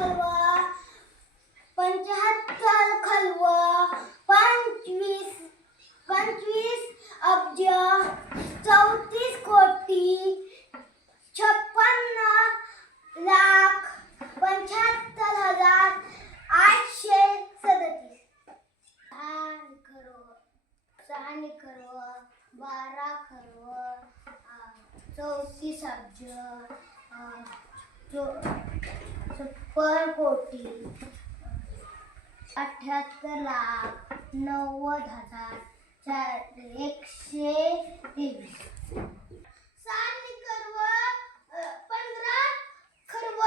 हलवा पंचाहत्तर खलवा पंचवीस पंचवीस अब्ज चौतीस कोटी छप्पन्न लाख पंचाहत्तर हजार आठशे सदतीस. सहा खरो सहा खरो बारा खरो चौतीस अब्ज अठ्याहत्तर लाख नव्वद हजार चार एक तेवीस सात खर्व पंधरा खर्व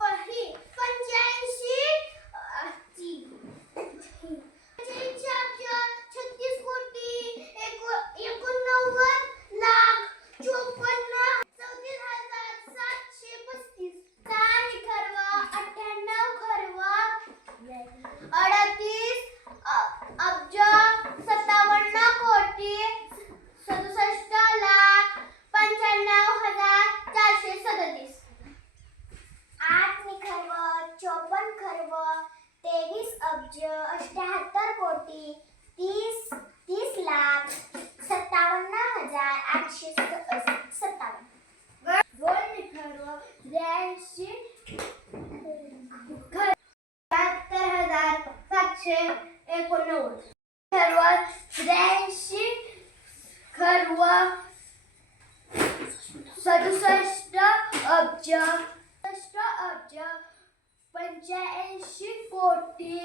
पही पंच्याऐंशी अ, ची- पंच्याऐंशी अब्ज छत्तीस कोटी एको- एकोणनव्वद लाख चोपन्न चौतीस हजार सातशे पस्तीस साठ खर्व अठ्ठ्याण्णव खर्व अडतीस अ- अब्ज सत्तावन्न कोटी सदुसष्ट लाख पंच्याण्णव हजार चारशे सदतीस आठ खर्व चोपन्न खर्व तेवीस अब्ज अठ्याहत्तर कोटी तीस तीस लाख सत्तावन्न हजार आठशे स- सत्तावन्न दोन खर्व हजार सातशे एकोणनव्वद. खर्व त्र्याऐंशी खर्व सदुसष्ट अब्ज. अब्ज. पंच्याऐंशी कोटी.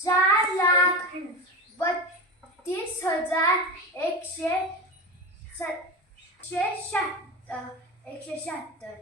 चार लाख बत्तीस हजार एकशे एकशे शहात्तर एकशे शहात्तर.